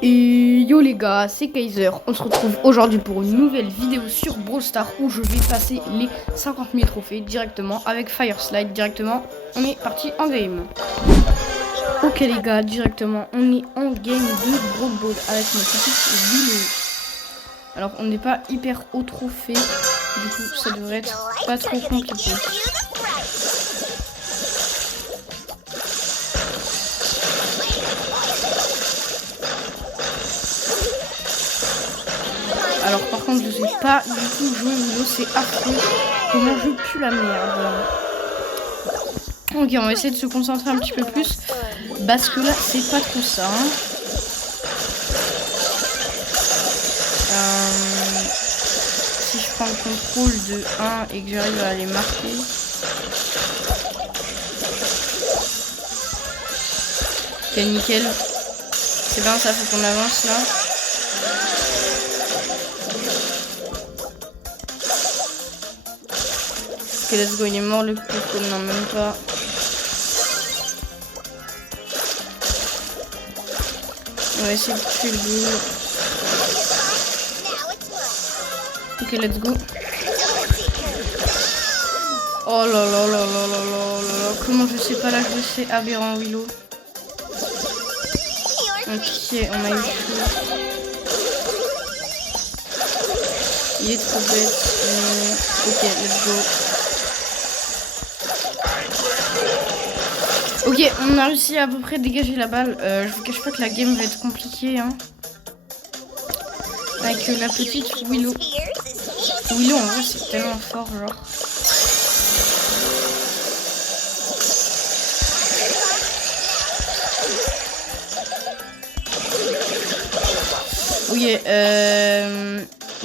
Et yo les gars, c'est Kaiser. On se retrouve aujourd'hui pour une nouvelle vidéo sur Brawl Stars où je vais passer les 50 000 trophées directement avec Fireslide. Directement, on est parti en game. Ok les gars, directement, on est en game de Brawl Ball avec notre petite Willow. Alors on n'est pas hyper haut trophée, du coup ça devrait être pas trop compliqué. Alors par contre je sais pas du tout jouer Willow, c'est affreux. Comment je pue la merde. Ok, on va essayer de se concentrer un petit peu plus. Parce que là c'est pas trop ça. Hein. Si je prends le contrôle de 1 et que j'arrive à les marquer. Ok, nickel. C'est bien ça, faut qu'on avance là. Ok, let's go, il est mort le Poco, non même pas. On va essayer de tuer le boule. Ok, let's go. Oh là là là là là là là. Comment je sais pas là jouer, c'est aberrant Willow. Ok, on a eu chaud. Il est trop bête. Ok, let's go. Ok, on a réussi à peu près dégager la balle. Je vous cache pas que la game va être compliquée. Hein. Avec la petite Willow. Willow, en vrai, c'est tellement fort, genre. Oui,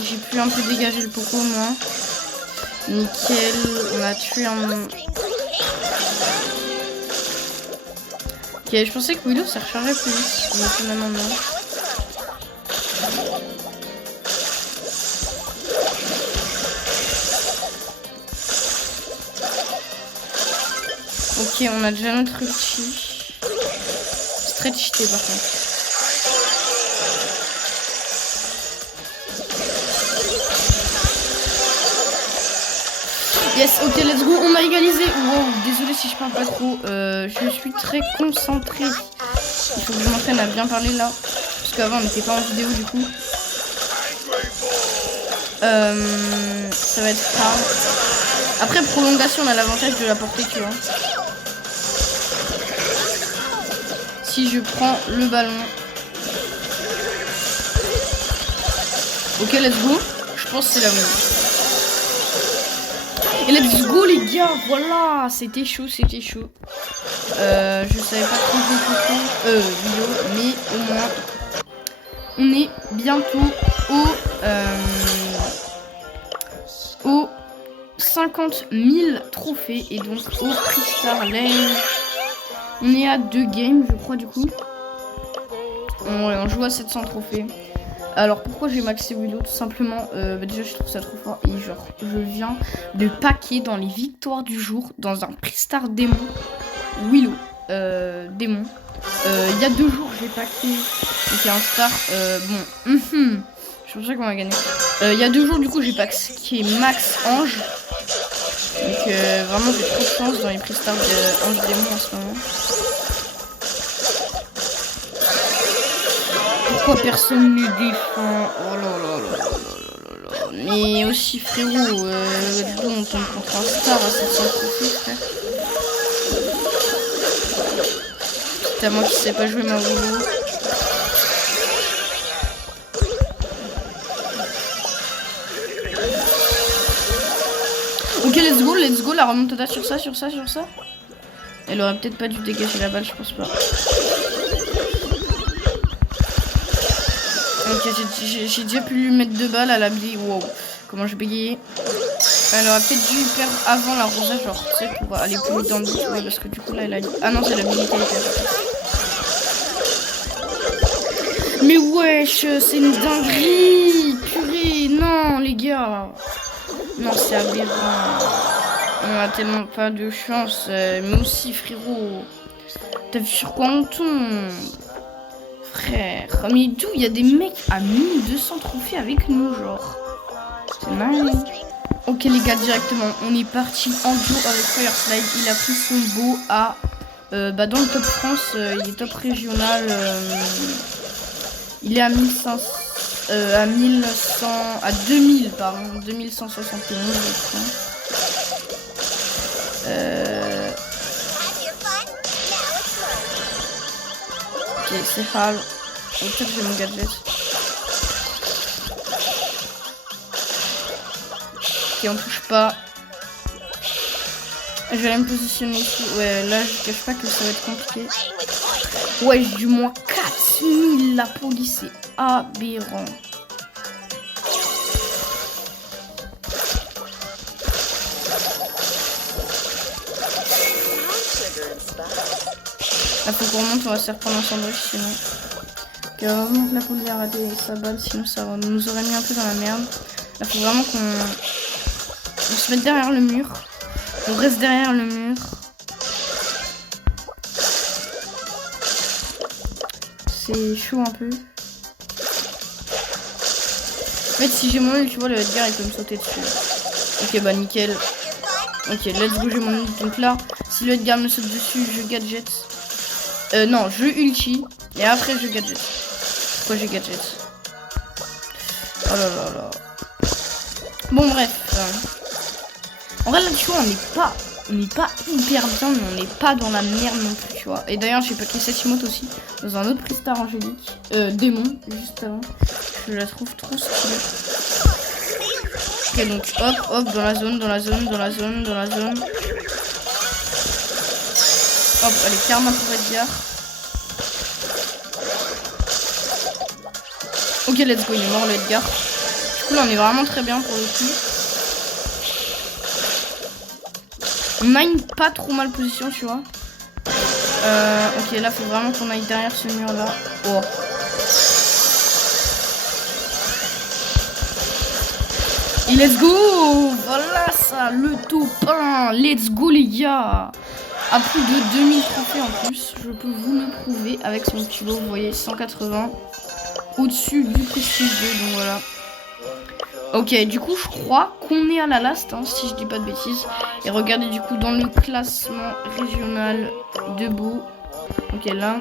j'ai pu un peu dégager le Poco, moi. Nickel, on a tué un... Ok, je pensais que Willow ça rechargeait plus vite, mais finalement non. Ok, on a déjà notre ulti. C'est très cheaté par contre. Yes, ok, let's go, on a égalisé. Wow, désolé si je parle pas trop. Je suis très concentrée. Il faut que je m'entraîne à bien parler là. Parce qu'avant on n'était pas en vidéo du coup. Ça va être hard. Après prolongation, on a l'avantage de la portée, tu vois. Si je prends le ballon. Ok, let's go. Je pense que c'est la win. Et let's go les gars, voilà, c'était chaud, c'était chaud. Je savais pas trop vidéo, mais au moins on est bientôt au 50 000 trophées et donc au Freestar Lane. On est à 2 games, je crois du coup. On joue à 700 trophées. Alors pourquoi j'ai maxé Willow? Tout simplement, déjà je trouve ça trop fort et genre je viens de paquer dans les victoires du jour dans un Freestar démon Willow démon. Il y a 2 jours j'ai paqué donc un star je pense qu'on va gagner. Il y a 2 jours du coup j'ai paqué Max Ange. Donc vraiment j'ai trop de chance dans les Freestar de Ange démon en ce moment. Pourquoi personne ne défend? Oh là là là là là là là. Mais aussi frérot, on tombe contre un star à 700 trophées frère. C'est à moi qui sais pas jouer ma Willow. Ok, let's go, la remontada sur ça. Elle aurait peut-être pas dû dégager la balle, je pense pas. Ok, j'ai déjà pu lui mettre 2 balles à l'abri. Wow, comment je bégayais. Elle aurait peut-être dû perdre avant la rosa, genre, tu sais, pour aller plus vite dans le but. Ouais, parce que du coup, là, elle a... Ah non, c'est l'habilité qu'elle perd. Mais wesh, c'est une dinguerie. Purée, non, les gars. Non, c'est aberrant. On a tellement pas de chance. Mais aussi, frérot. T'as vu sur quoi on tombe? Frère, mais d'où il y a des mecs à 1200 trophées avec nous, genre. C'est nice. Ok les gars, directement, on est parti en duo avec Fireslide. Il a pris son beau à... dans le top France, il est top régional. Il est à 1500... à 1100... à 2000, pardon. 2171, je crois. Ok, c'est Hal. Au pire, j'ai mon gadget. Ok, on touche pas. Je vais aller me positionner ici. Ouais, là, je cache pas que ça va être compliqué. Ouais, j'ai du moins 4000. La police est aberrant. Là, faut qu'on remonte, on va se faire prendre un sandwich sinon. Ok, heureusement que la police a raté sa balle, sinon ça nous aurait mis un peu dans la merde. Là, faut vraiment qu'on se mette derrière le mur. On reste derrière le mur. C'est chaud un peu. En fait, si j'ai mon œil, tu vois, le Edgar, il peut me sauter dessus. Ok, bah nickel. Ok, let's go, j'ai mon œil. Donc là, si le Edgar me saute dessus, je gadget. Non, je ulti. Et après, je gadget. Pourquoi j'ai gadget? Oh là là là. Bon, bref. En vrai, là, tu vois, on n'est pas hyper bien, mais on n'est pas dans la merde non plus, tu vois. Et d'ailleurs, j'ai paqué cette emote aussi dans un autre Pristar angélique. Démon, juste avant. Je la trouve trop stylée. Ok, donc hop, hop, dans la zone. Hop, allez, karma pour Edgar. Ok, let's go, il est mort le Edgar. Du coup, là, on est vraiment très bien pour le coup. On a une pas trop mal position, tu vois. Ok, là, faut vraiment qu'on aille derrière ce mur-là. Oh. Et let's go! Voilà ça, le top 1. Let's go, les gars. À plus de 2000 trophées en plus, je peux vous le prouver avec son petit lot, vous voyez, 180 au-dessus du prestige 2, donc voilà. Ok, du coup, je crois qu'on est à la last, hein, si je dis pas de bêtises. Et regardez, du coup, dans le classement régional de Beau. Ok, là.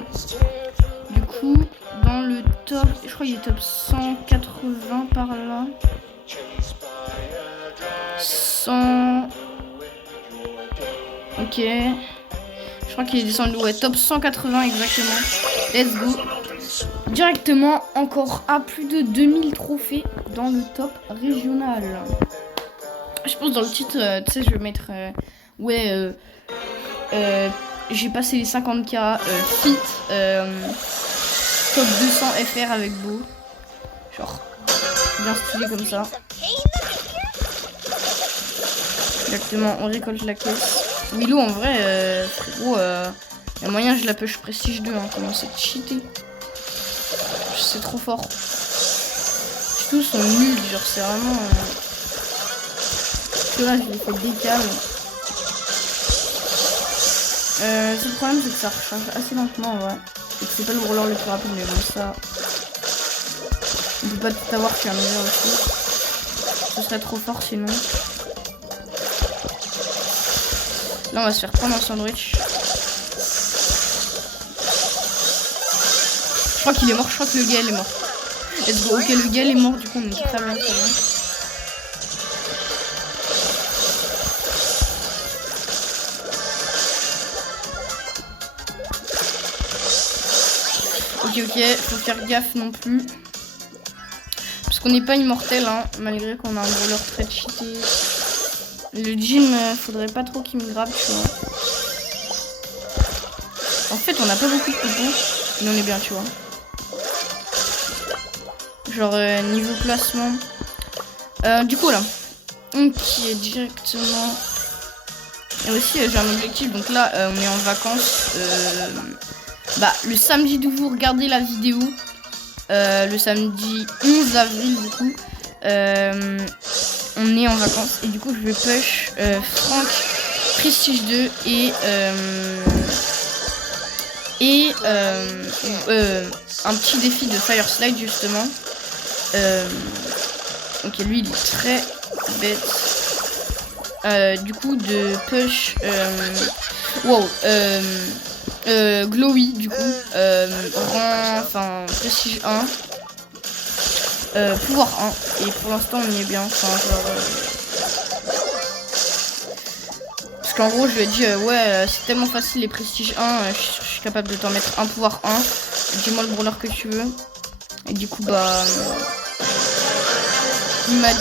Du coup, dans le top, je crois qu'il est top 180 par là. 100... Ok. Je crois qu'il est descendu, ouais, top 180 exactement. Let's go. Directement, encore à plus de 2000 trophées dans le top régional. Je pense dans le titre, tu sais, je vais mettre... j'ai passé les 50K fit top 200 FR avec Beau. Genre, bien stylé comme ça. Exactement, on récolte la caisse. Willow, en vrai, frérot, y a moyen je la push prestige 2, hein, comment c'est cheaté. C'est trop fort. Tous sont nuls, genre c'est vraiment... Là, je l'ai fait décal. Le problème, c'est que ça recharge assez lentement, ouais. Et que c'est pas le roller le plus rapide, mais bon, ça... On peut pas tout avoir qui est un meilleur aussi. Ce serait trop fort sinon. Là, on va se faire prendre un sandwich. Je crois qu'il est mort, je crois que le Gaël est mort. Let's go. Ok, le Gaël est mort, du coup, on est très bien, très bien. Ok, faut faire gaffe non plus. Parce qu'on n'est pas immortel, hein, malgré qu'on a un brawler très cheaté. Le gym, faudrait pas trop qu'il me grappe, tu vois. En fait, on n'a pas beaucoup de coupons, mais on est bien, tu vois. Genre, niveau placement. Du coup, là. Ok, directement. Et aussi, j'ai un objectif. Donc là, on est en vacances. Le samedi d'où vous regardez la vidéo. Le samedi 11 avril, du coup. On est en vacances. Et du coup, je vais push Franck Prestige 2 et un petit défi de Fire Slide justement. Ok, lui il est très bête. Du coup de push Glowy du coup rang, enfin prestige 1, pouvoir 1 et pour l'instant on y est bien, enfin genre parce qu'en gros je lui ai dit ouais c'est tellement facile les prestiges 1, je suis capable de t'en mettre un pouvoir 1, dis-moi le brawler que tu veux. Et du coup bah il m'a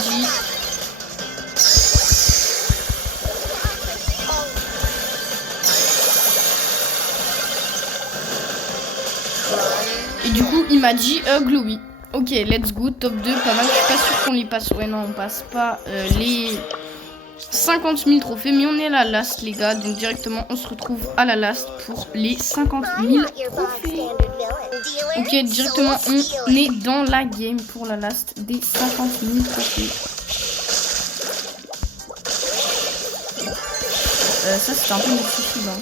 dit Glowy. Ok, let's go, top 2, pas mal. Je suis pas sûr qu'on les passe. Ouais, non, on passe pas les 50 000 trophées, mais on est à la last, les gars. Donc, directement, on se retrouve à la last pour les 50 000 trophées. Ok, directement, on est dans la game pour la last des 50 000 trophées. Ça, c'était un peu difficile, hein.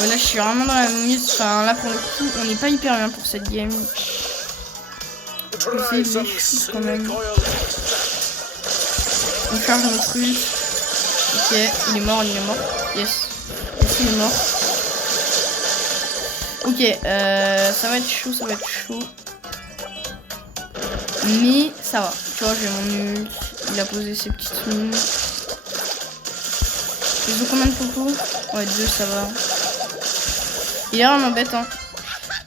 Ouais, là je suis vraiment dans la muse, enfin là pour le coup on n'est pas hyper bien pour cette game. J'essaie de les shoot quand même. On charge notre ult. Ok, il est mort. Yes, il est mort. Ok, ça va être chaud. Mais ça va, tu vois, j'ai mon ult. Il a posé ses petites mines. Ils ont combien de popos? Ouais, 2, ça va. Il est vraiment bête, hein.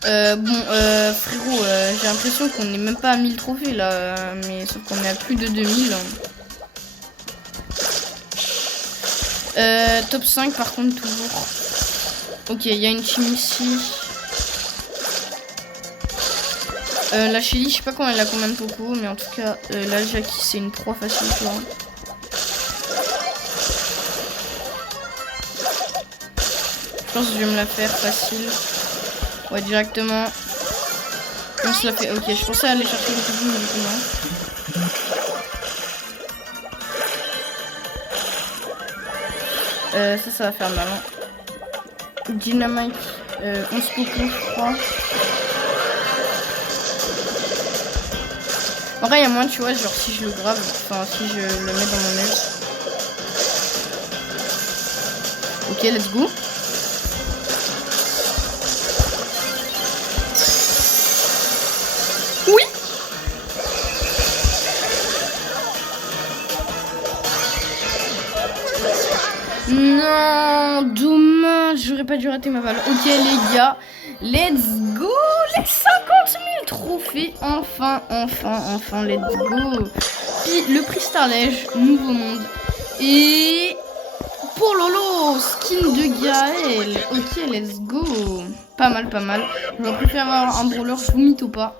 Frérot, j'ai l'impression qu'on n'est même pas à 1000 trophées là, mais sauf qu'on est à plus de 2000. Top 5 par contre, toujours. Ok, il y a une team ici. La Shelly, je sais pas quand elle a combien de popos, mais en tout cas, la Jackie, c'est une proie facile, tu vois. Je pense que je vais me la faire facile. Ouais, directement. On se la fait. Ok, je pensais aller chercher le coup, mais du coup, non. Ça va faire mal. Hein. Dynamite, 11 popos, je crois. En vrai, il y a moins, tu vois, genre si je le grave, enfin si je le mets dans mon œil. Ok, let's go. Oui. Non, dommage, j'aurais pas dû rater ma balle. Ok les gars, let's go, les 50 000 trophées, enfin, let's go. Puis le prix Starlège, nouveau monde. Et Pololo, skin de Gaël. Ok, let's go. Pas mal. J'aurais préféré avoir un brawler, je vous mytho pas.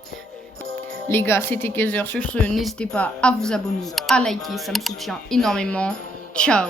Les gars, c'était Kaiser. Sur ce, n'hésitez pas à vous abonner, à liker, ça me soutient énormément. Ciao.